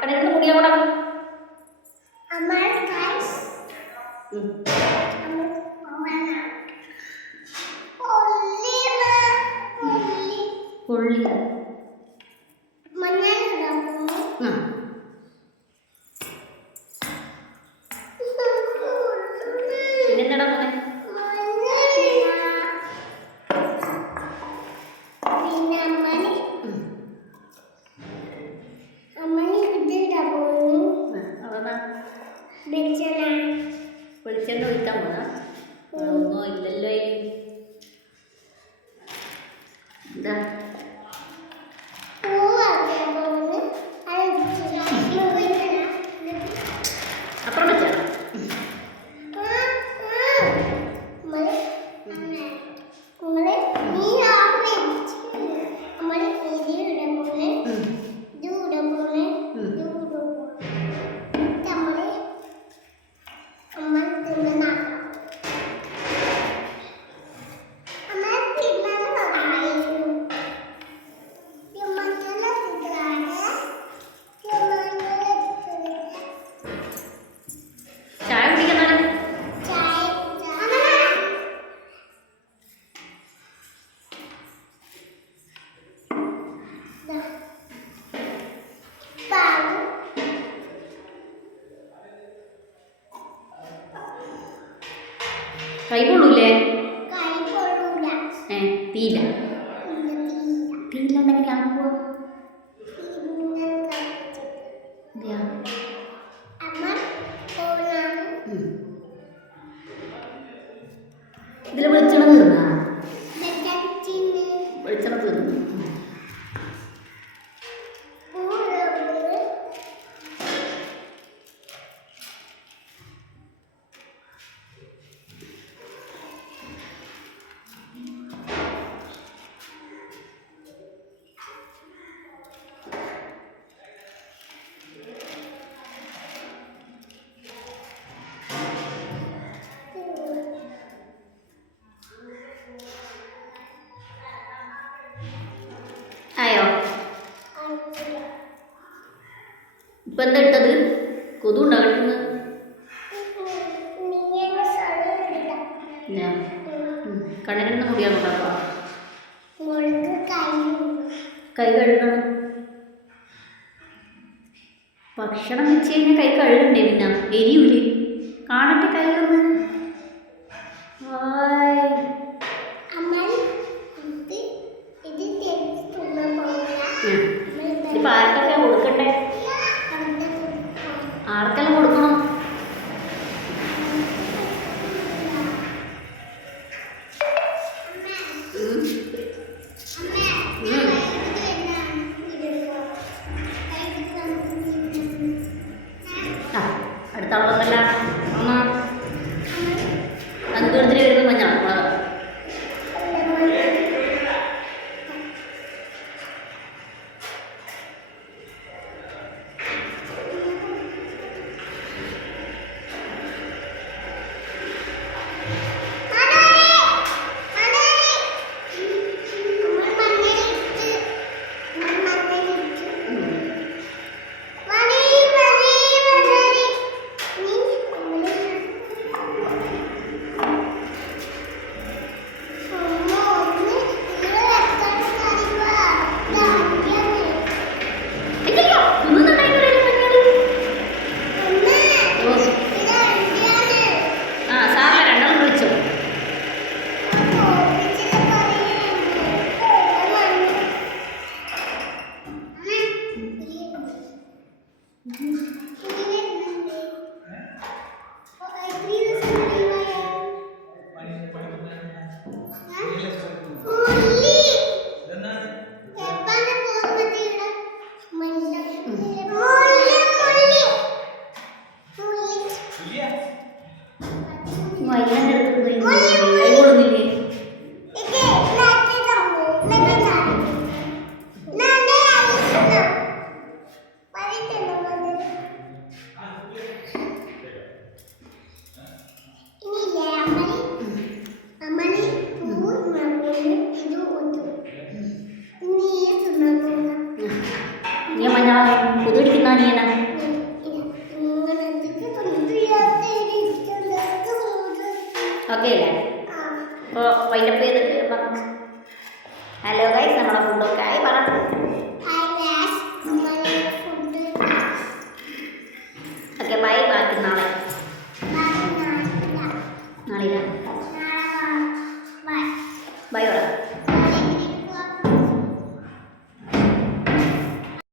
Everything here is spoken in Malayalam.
കണ്ണിരുന്ന് മുടിയാ കൂടാ. പുള്ളി പിന്നെന്താടാ മോനെ? വെളിച്ചെണ്ണ ഒഴിക്കാൻ പോകാം. ഒന്നോ ഇല്ലല്ലോ എന്താ അപ്പുറം വെച്ചാ കൈ കൊള്ളൂലേ? തീയില്ല. തീയില്ലാണ്ടെങ്കിൽ ആക്കുവോ? ഇതിൽ വെളിച്ചെണ്ണ തീർന്നാ? വെളിച്ചെണ്ണ തീർന്നു. ആയോ? ഇപ്പൊ എന്താ ഇട്ടത്? കൊതു ഉണ്ടോ കളിക്കുന്നത്? കണ്ണിരുന്ന് മുടിയാ കൊണ്ടാ. കൈ കഴുകണം. ഭക്ഷണം വെച്ച് കഴിഞ്ഞാൽ കൈ കഴുകണ്ടേ? പിന്നെ എരിയൂലേ? കാണട്ടെ കൈ ഒന്ന്. ഇപ്പം ആർക്കൊക്കെ കൊടുക്കണ്ടേ? ആർക്കെല്ലാം കൊടുക്കണം? അടുത്ത ആളൊന്നല്ല അമ്മ അന്തൂരത്തിന് വരുന്ന മഞ്ഞ Dia banyak kudu dikenal dia. Okay അല്ലേ? അപ്പോൾ വൈൻഡപ്പ് ചെയ്ത് പറഞ്ഞു. ഹലോ ഗൈസ്, നമ്മുടെ ഫുഡൊക്കെ ആയി പറഞ്ഞു.